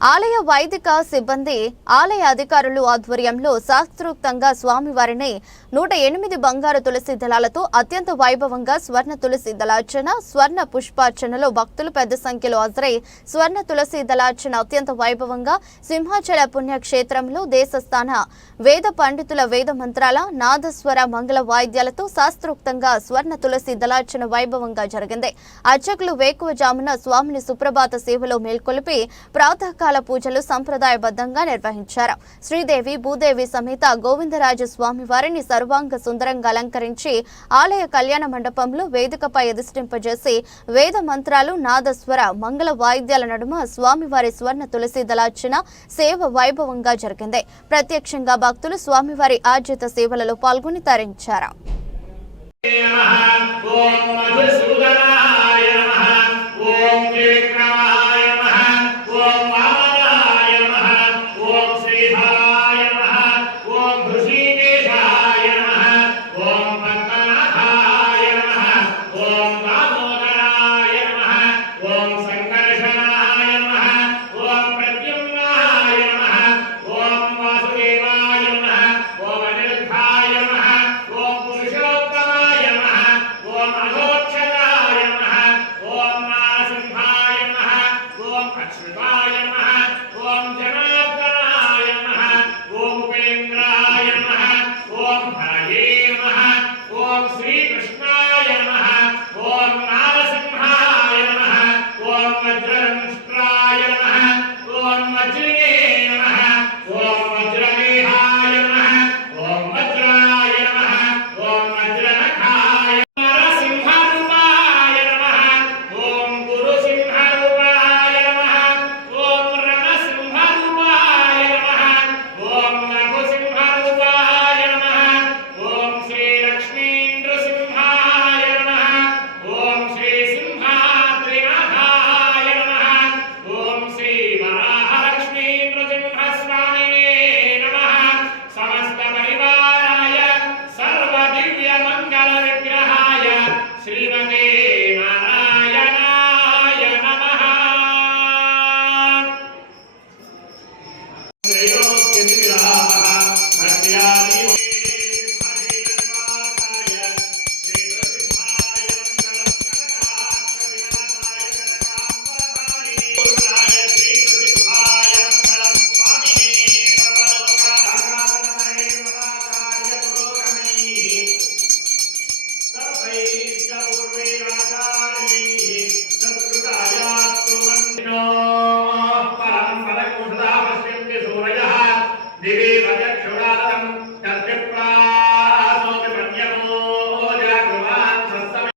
ఆలయ వైదిక సిబ్బంది ఆలయ అధికారులు ఆధ్వర్యంలో శాస్త్రోక్తంగా స్వామివారిని నూట ఎనిమిది బంగారు తులసి దళాలతో అత్యంత వైభవంగా స్వర్ణ తులసి దళార్చన స్వర్ణ పుష్పార్చనలో భక్తులు పెద్ద సంఖ్యలో హాజరై స్వర్ణ తులసి దళార్చన అత్యంత వైభవంగా సింహాచల పుణ్యక్షేత్రంలో దేశస్థాన వేద పండితుల వేద మంత్రాల నాదస్వర మంగళ వాయిద్యాలతో శాస్త్రోక్తంగా స్వర్ణ తులసి దళార్చన వైభవంగా జరిగింది. అర్చకులు వేకువజామున స్వామిని సుప్రభాత సేవలో మేల్కొలిపి ప్రాతకాల పూజలు సంప్రదాయబద్ధంగా నిర్వహించారు. శ్రీదేవి భూదేవి సమేత గోవిందరాజు స్వామి వారిని సర్వాంగ సుందరంగా అలంకరించి ఆలయ కళ్యాణ మండపంలో వేదికపై అధిష్టింపజేసి వేద మంత్రాలు నాదస్వర మంగళ వాయిద్యాల నడుమ స్వామివారి స్వర్ణ తులసి దళార్చన సేవ వైభవంగా జరిగింది. ప్రత్యక్షంగా భక్తులు స్వామివారి ఆర్జిత సేవలలో పాల్గొని తరించారు. Patsvivaya Maha. Jonathan